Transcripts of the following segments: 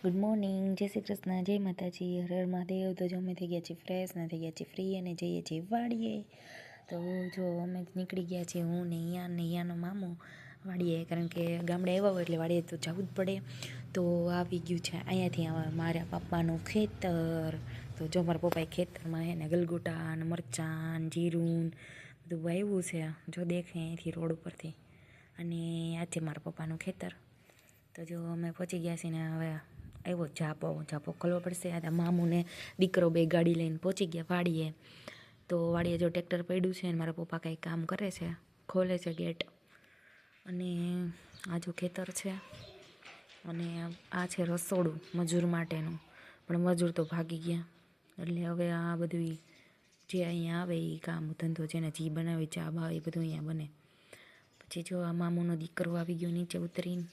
Good morning જય શ્રી કૃષ્ણ જય માતાજી હર હર મહાદેવ તો જો અમે થઈ ગયા છીએ ફ્રેશ ને થઈ ગયા છીએ ફ્રી અને જઈએ છીએ વાડીએ. તો જો અમે નીકળી ગયા છીએ હું ને અહીંયા ને અહીંયાનો મામો વાડીએ. કારણ કે ગામડે આવ્યા હોય એટલે વાડીએ તો જવું જ પડે. તો આવી ગયું છે. અહીંયાથી મારા પપ્પાનું ખેતર. તો જો મારા પપ્પાએ ખેતરમાં હે ને ગલગોટા ને મરચાં જીરું બધું વાવ્યું છે. જો દેખે અહીંથી રોડ ઉપરથી. અને આ છે મારા પપ્પાનું ખેતર. તો જો અમે પહોંચી ગયા છીએ ને હવે આવ્યો જાપો જાપો ખોલવો પડશે. આ મામુને દીકરો બે ગાડી લઈને પહોંચી ગયા વાડીએ. તો વાડીએ જો ટ્રેક્ટર પડ્યું છે ને મારા પપ્પા કંઈ કામ કરે છે, ખોલે છે ગેટ. અને આ જો ખેતર છે અને આ છે રસોડું મજૂર માટેનું. પણ મજૂર તો ભાગી ગયા. એટલે હવે આ બધું જે અહીંયા આવે એ કામ, ધંધો જેને જી બનાવે ચા બા એ બધું અહીંયા બને. પછી જો આ મામુનો દીકરો આવી ગયો નીચે ઉતરીને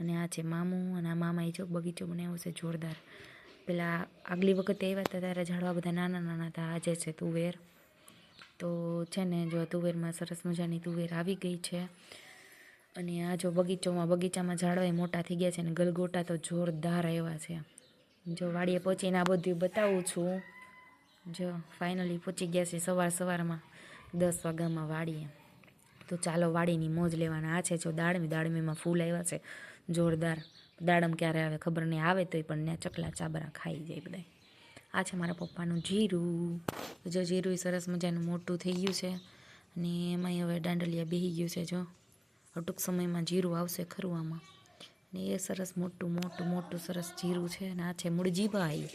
અને આ છે મામું અને આ મામા એ જો બગીચો બનાવ્યો છે જોરદાર. પેલા આગલી વખતે આવ્યા હતા ત્યારે ઝાડવા બધા નાના નાના હતા, આજે છે તુવેર. તો છે ને જો તુવેરમાં સરસ મજાની તુવેર આવી ગઈ છે. અને આ જો બગીચોમાં, બગીચામાં ઝાડવા મોટા થઈ ગયા છે અને ગલગોટા તો જોરદાર આવ્યા છે. જો વાડીએ પહોંચીને આ બધું બતાવું છું. જો ફાઇનલી પહોંચી ગયા છે સવાર સવારમાં દસ વાગ્યામાં વાડીએ. તો ચાલો વાડીની મોજ લેવાના. આ છે જો દાળમી દાળમીમાં ફૂલ આવ્યા છે. જોરદાર દાડમ ક્યારે આવે ખબર નહીં, આવે તોય પણ ને ચકલા ચાબરા ખાઈ જાય બધા આ છે મારા પપ્પાનું જીરું. જો જીરું સરસ મજાનું મોટું થઈ ગયું છે અને એમાંય હવે દાંડલિયા બેહી ગયું છે જો. ટૂંક સમયમાં જીરું આવશે ખરું આમાં. ને એ સરસ મોટું મોટું મોટું સરસ જીરું છે અને આ છે મૂળજીભાઈ.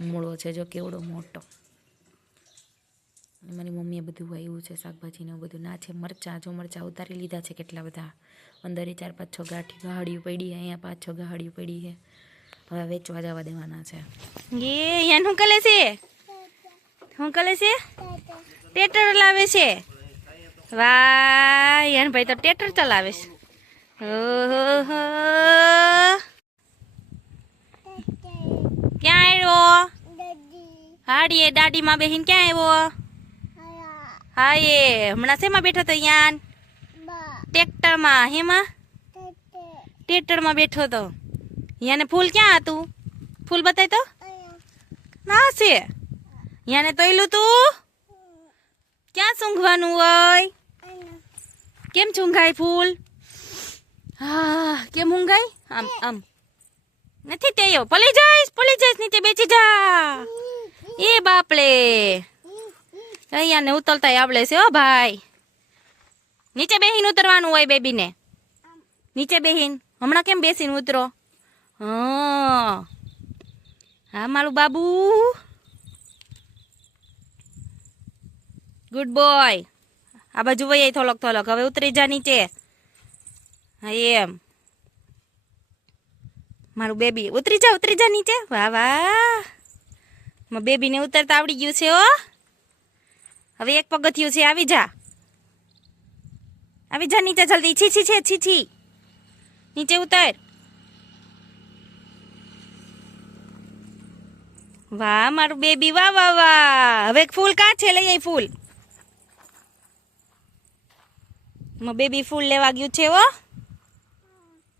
મૂળો છે જો કેવડો મોટો. મારી મમ્મીએ બધું વાવ્યું છે, શાકભાજી ને એવું બધું. ના, છે, મરચાં, જો મરચાં ઉતારી લીધા છે કેટલા બધા. અંદરે ચાર, પાંચ, છ ગાંઠી ગાહડીઓ પડી અહીંયા પાંચ, છ ગાહડીઓ પડી છે. હવે વેચવા જવા દેવાના છે. એ, યાન શું કરે છે? શું કરે છે? ટેટર લાવે છે? વાહ, યાન ભાઈ તો ટેટર ચલાવે છે. ક્યાં આવ્યો? હાડીએ, દાડીમાં બેહીને ક્યાં આવ્યો? હા એ હમણાં શેમાં બેઠો તો યાન? ટ્રેક્ટરમાં હેમાં? ટ્રેક્ટરમાં બેઠો તો. યાને ફૂલ ક્યાં હતું? ફૂલ બતાય તો? ના છે. યાને તોયલું તું? ક્યાં સૂંઘવાનું હોય? કેમ સૂંઘાય ફૂલ? હા કેમ ઊંઘાય? આમ આમ. નથી તે પલી જઈશ પલી જઈશ નીચે બેસી જા. એ બાપલે અહીંયા ને ઉતરતા આવડે છે, હો ભાઈ. નીચે બેહીને ઉતરવાનું હોય બેબીને. નીચે બેહીન. હમણાં કેમ બેસીને ઉતરો? હા. મારું બાબુ. ગુડ બોય આ બાજુ વૈયા થોડોક થોડોક હવે ઉતરી જા નીચે. હા, એમ. મારું બેબી. ઉતરી જા ઉતરી જા નીચે. વાહ વાહ. બેબીને ઉતરતા આવડી ગયું છે, હો. હવે એક પગથિયું છે, આવી જા. આવી જા નીચે જલ્દી. છી છી, છે, છી છી. નીચે ઉતર. વાહ, મારું બેબી વાહ વાહ વાહ. હવે ફૂલ કાં છે? લઈ આવી ફૂલ. બેબી ફૂલ લેવા ગયું છે, હો.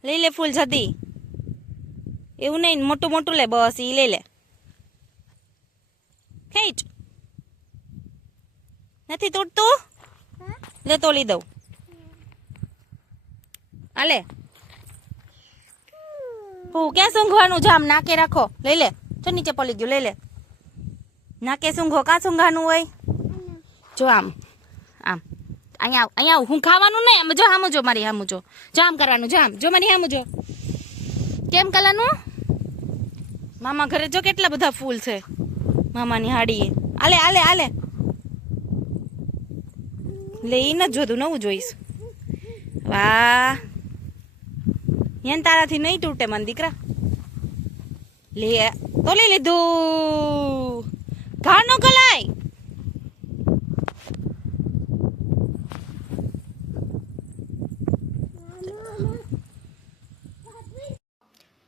લઈ લે ફૂલ જતી એવું નહીં, મોટું મોટું લે, બસ એ લઈ લે. ખેંચ. નથી તૂટતું? લે તોલી દઉં. આલે. હું ક્યાં સૂંઘવાનું? જામ નાકે રાખો. લઈ લે. જો નીચે પડી ગયું, લઈ લે. નાકે સૂંઘો. કાં સૂંઘવાનું હોય? જો આમ. આમ. અહીંયા અહીંયા હું ખાવાનું નહીં. જો આમ જો, મારી આમ જો. જો આમ કરવાનું, જો આમ. જો મારી આમ જો. કેમ કલાનું મામા ઘરે જો કેટલા બધા ફૂલ છે. મામાની હાડીએ. આલે આલે આલે. લે એ નથી જોતું, નવું જોઈશ. વાહ. યન તારાથી નહીં તૂટે મન, દીકરા. લે, તો લઈ લીધું. ઘા નો કલાય.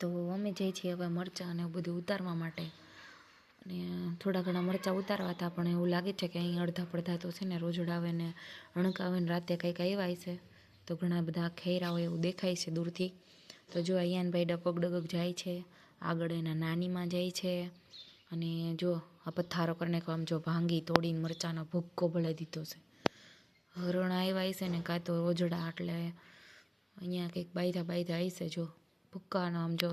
તો અમે જઈએ છીએ હવે મરચાં અને બધું ઉતારવા માટે. અને થોડા ઘણા મરચાં ઉતારવા હતા, પણ એવું લાગે છે કે અહીં અડધા પડધા તો છે ને રોજડાવે ને અણકાવે ને રાતે કંઈક આવ્યા છે. તો ઘણા બધા ખેરાઓ એવું દેખાય છે દૂરથી. તો જો અયાનભાઈ ડગક ડગક જાય છે, આગળ એના નાનીમાં જાય છે, અને જો આ પથ્થારો કરીને આમ જો ભાંગી તોડીને મરચાંનો ભૂક્કો ભળે દીધો છે. હરણ આવ્યા છે ને કાં તો રોજડા એટલે અહીંયા કંઈક બાયધા બાયધા આવી છે જો. ભૂક્કાનો આમ જો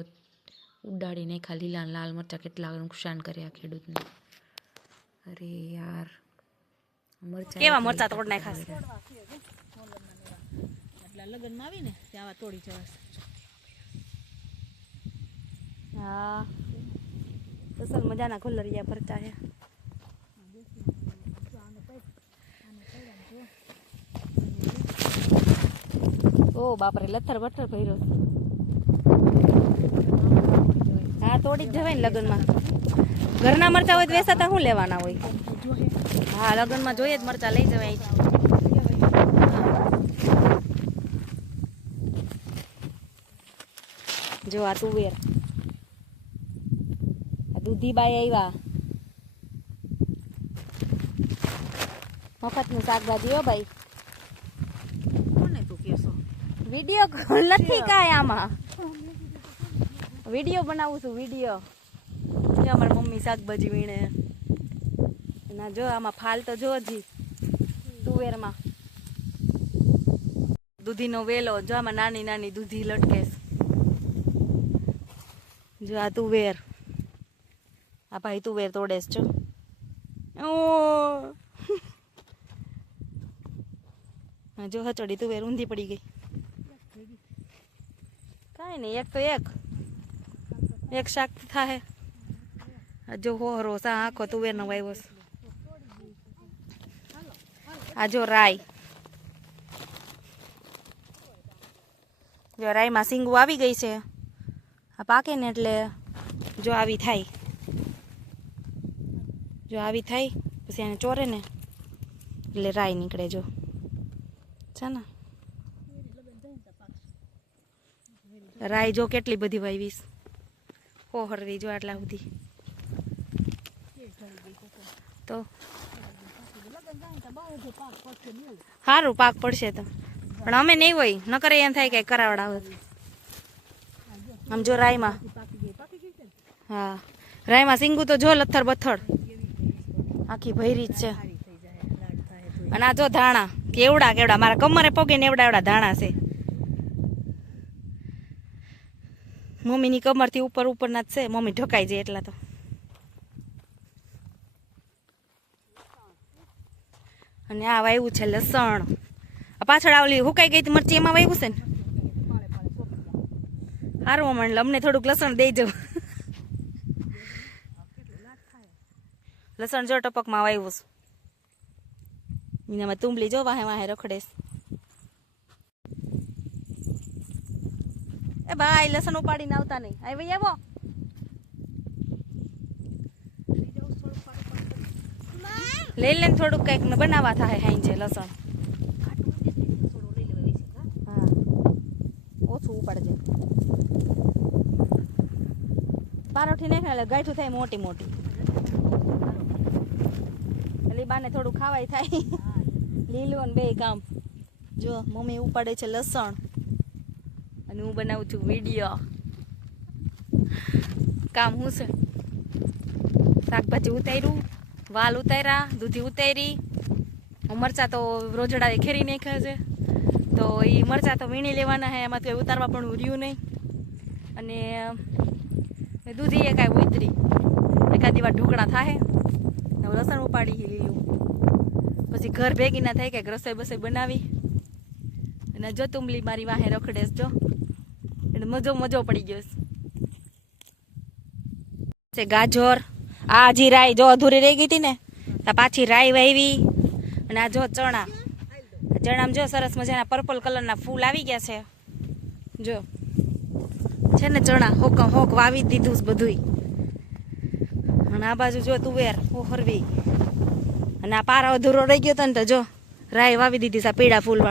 ઉડાડી ખાલી લીલા લાલ મરચાં કેટલા નુકસાન કર્યા ખેડૂતને. અરે યાર. મરચાં કેવા મરચાં તોડ નાખ્યા છે? એટલે લગ્નમાં આવી ને ત્યાં તોડી જવાશે. હા. અસલ મજાના ખુલ્લરિયા ફરતા છે. ઓ બાપરે લથર બથર ભર્યો હા તોડી જ જવાય ને લગ્નમાં. ઘરના મરચા હોય તો વેસાતા શું લેવાના હોય? હા લગ્નમાં જોઈએ જ મરચા લઈ જવાય જો આ તુવેર આ દૂધીબાઈ આવ્યા મફતનું શાકભાજી હો ભાઈ. કોને તું કહેશો વીડિયો નથી કાંઈ આમાં. વીડિયો બનાવું છું, વીડિયો. જો મારા મમ્મી શાકભાજી વીણે. ના, જો આમાં ફાલ તો જો હજી તુવેરમાં. દૂધીનો વેલો, જો આમાં નાની નાની દૂધી લટકેશ. જો આ તુવેર. આ ભાઈ તુવેર તોડે છો જો હચોડી તુવેર ઊંધી પડી ગઈ. કાંઈ નહીં, એક તો એક. એક શાક થાય જો હોહરો સા આખો તુવેરનો વાવ્યો છે. આ જો રાઈ. જો રાઈમાં સિંગુ આવી ગઈ છે. આ પાકે ને એટલે જો આવી થાય. જો આવી થાય, પછી એને ચોરે ને એટલે રાઈ નીકળે જો. છે ને? રાઈ જો કેટલી બધી વાવીશ હોહરવી જો આટલા સુધી. તો સારું પાક પડશે તો. પણ અમે નહીં હોય. ન કરે એમ થાય કે કરાવડાવે આમ જો રાયમાં. હા. રાયમાં સિંગુ તો જો લથર બથ્થર. આખી ભૈરી જ છે. અને આ જો ધાણા, કેવડા કેવડા. મારા કમરે પગે ને એવડા એવડા ધાણા છે. મમ્મીની કમરથી ઉપર ઉપરના જ છે. મમ્મી ઢકાઈ જાય એટલા તો. અને આ વાવ્યું છે લસણ. પાછળ આવલી હુકાઈ ગઈ મરચી, એમાં વાવ્યું છે ને? સારું મને અમને થોડુંક લસણ દઈ જવું લસણ જો ટપકમાં વાવ્યું છે. એનામાં તુંબલી જો વાહે વાહે રખડેશ એ ભાઈ લસણ ઉપાડીને આવતા નહીં. આવી ભાઈ આવો. લઈ લઈને થોડુંક કંઈક ને બનાવવા થાય છે લસણ. હા. ઓછું ઉપાડજે. પારોઠી નાખે એટલે ગાંઠું થાય મોટી મોટી. એટલે બાને થોડું ખાવાય થાય. લીલું ને બે કામ. જો મમ્મી ઉપાડે છે લસણ. હું બનાવું છું વીડિયો. કામ હું છે? શાકભાજી ઉતાર્યું, વાલ ઉતાર્યા, દૂધી ઉતારી. મરચા તો રોજડાએ ખેરી નાખ્યા છે. તો એ મરચા તો વીણી લેવાના હે, એમાં તો ઉતારવા પણ રહ્યું નહીં. અને દૂધી એ કાંઈ ઉતરી. એકાદી વાર ઢોકળા થાય લસણ ઉપાડી લીધું પછી ઘર ભેગી ના થાય કે રસોઈ બસોઈ બનાવી. અને જો તુંબલી મારી વાહે રખડેસ જો. મજો મજો પડી ગયો છે. ગાજર. આ હજી રાઈ જો અધૂરી રહી ગઈ હતી ને, તો પાછી રાઈ વાવી અને આ જો ચણા. ચણામાં જો સરસ મજાના પર્પલ કલરના ફૂલ આવી ગયા છે. જો. છે ને ચણા, હોક હોક વાવી દીધું છે બધુંય. અને આ બાજુ જો તુવેર ઓહરવી અને આ પારા અધૂરો રહી ગયો હતો ને તો જો રાઈ વાવી દીધી છે પીળા ફૂલ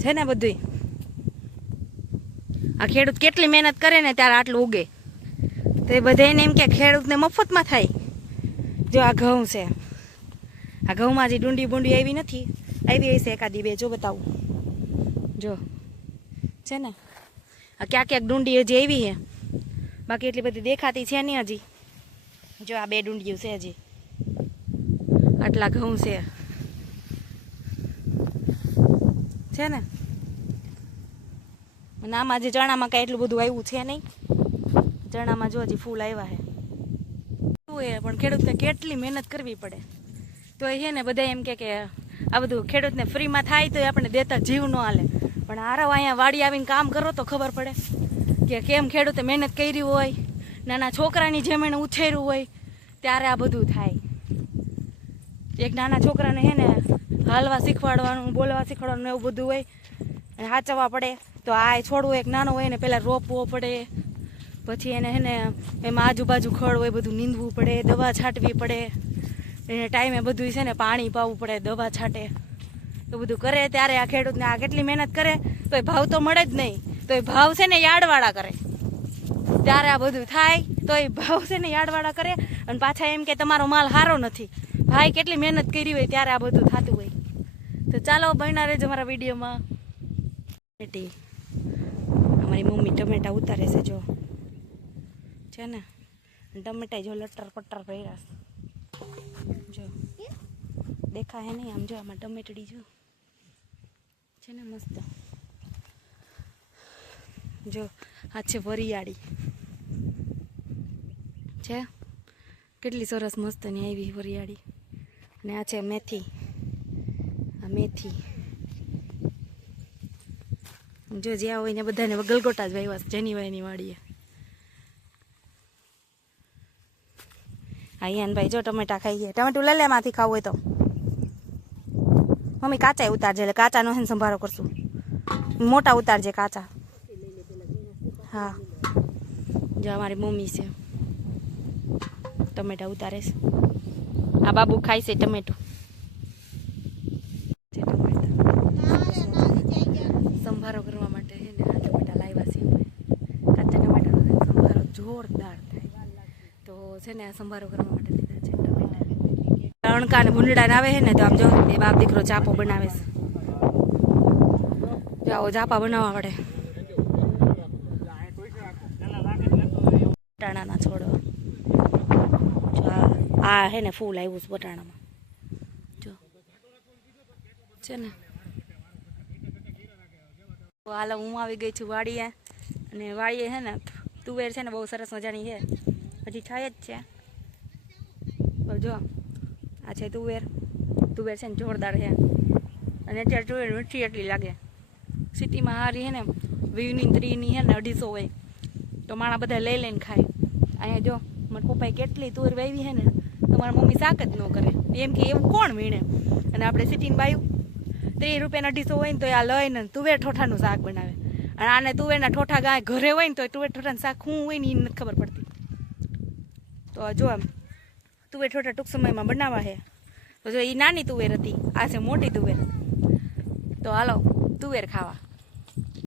છે ને બધુંય? આ ખેડૂત કેટલી મહેનત કરે ને ત્યારે આટલું ઉગે. તો એ બધાને એમ કે ખેડૂતને મફતમાં થાય. જો આ ઘઉં છે. આ ઘઉંમાં હજી ડુંડી બુંડી આવી નથી. આવી હશે એકાદી બે, જો બતાવું. જો. છે ને? આ ક્યાંક ક્યાંક ડુંડી હજી એવી છે. બાકી એટલી બધી દેખાતી છે નહીં હજી. જો આ બે ડુંડિયું છે હજી. આટલા ઘઉં છે. છે ને? અને આમાં જે ચણામાં કાંઈ એટલું બધું આવ્યું છે નહીં. ચણામાં જો હજી ફૂલ આવ્યા છે. શું એ? પણ ખેડૂતને કેટલી મહેનત કરવી પડે. તો એ ને બધા એમ કે આ બધું ખેડૂતને ફ્રીમાં થાય તો એ આપણે દેતા જીવ ન હાલે. પણ આરવ અહીંયા વાડી આવીને કામ કરો તો ખબર પડે કે કેમ ખેડૂતે મહેનત કરી હોય, નાના છોકરાની જેમ એને ઉછેર્યું હોય, ત્યારે આ બધું થાય. એક નાના છોકરાને હે ને હાલવા શીખવાડવાનું, બોલવા શીખવાડવાનું એવું બધું હોય. અને સાચવવા પડે. તો આ છોડવું એક નાનો હોય ને પહેલાં રોપવો પડે. પછી એને હે ને એમાં આજુબાજુ ખડ હોય, બધું નીંદવું પડે, દવા છાંટવી પડે. એને ટાઈમે બધું છે ને પાણી પાવું પડે, દવા છાંટે. તો બધું કરે ત્યારે આ ખેડૂતને આ કેટલી મહેનત કરે તો એ ભાવ તો મળે જ નહીં. તો એ ભાવ છે ને યાર્ડવાળા કરે. ત્યારે આ બધું થાય તો એ ભાવ છે ને યાર્ડવાળા કરે. અને પાછા એમ કે તમારો માલ સારો નથી. ભાઈ કેટલી મહેનત કરી હોય ત્યારે આ બધું થતું તો ચાલો બહેના રહેજો અમારા વિડીયોમાં. બેટી અમારી મમ્મી ટમેટા ઉતારે છે, જો. છે ને? ટમેટા જો લટર પટર છે. જો. દેખાય નહીં આમ, જો આમાં ટમેટડી જો. છે ને મસ્ત? જો, આ છે વરિયાળી. છે? કેટલી સરસ મસ્તની આવી વરિયાળી. અને આ છે મેથી. મેથી. જો જ્યાં હોય ને બધાને ગલગોટા જ વાવ્યા જેની વાયની વાડીએ. હા યાન ભાઈ જો ટમેટા ખાઈએ ટમેટું લઈ લે માંથી ખાવું હોય તો. મમ્મી કાચા ઉતારજે, એટલે કાચાનો હે ને સંભારો કરશું. મોટા ઉતારજે કાચા. હા. જો અમારી મમ્મી છે. ટમેટા ઉતારે છે. આ બાબુ ખાય છે ટમેટું છે ટમેટા સંભારો કરવા માટે છે ને આ ટમેટા લાવ્યા છે કાચા ટમેટાનો છે ને સંભારો જોરદાર થાય તો છે ને આ સંભારો કરવા માટે લીધા છે. ટમેટા અણકા ને ભૂંડડા ને આવે છે ને તો આમ જો એ બાપ દીકરો ચાપો બનાવે છે. જો આવો ચાપા બનાવવા પડે. વટાણાના છોડવા જો આ- આ હે ને ફૂલ આવ્યું છે વટાણામાં જો. છે ને. તો હાલ હું આવી ગઈ છું વાડીએ. અને વાડીએ છે ને તુવેર છે ને બહુ સરસ મજાની છે. હજી થાય જ છે. તો જો. આ છે તુવેર. તુવેર છે ને જોરદાર છે. અને અત્યારે તુવેર મીઠી એટલી લાગે. સિટીમાં હારી છે ને વીની ત્રીની છે ને અઢીસો હોય. તો માણા બધા લઈ લઈને ખાય. અહીંયા જો, મારા પપ્પાએ કેટલી તુવેર વાવી છે ને, તો મારા મમ્મી શાક જ ન કરે. એમ કે એવું કોણ વીણે? અને આપણે સિટીને બાયું, ત્રીસ રૂપિયાના અઢીસો હોય ને તો આ લઈને તુવેર ઠોઠાનું શાક બનાવે. અને આને તુવેરના ઠોઠા ગાય ઘરે હોય ને તો તુવેર ઠોઠાનું શાક શું હોય ને એ ખબર પડતી. તો જો આમ, તુવેર ઠોઠા ટૂંક સમયમાં બનાવવા છે તો જો એ નાની તુવેર હતી, આ છે મોટી તુવેર. તો હાલો, તુવેર ખાવા.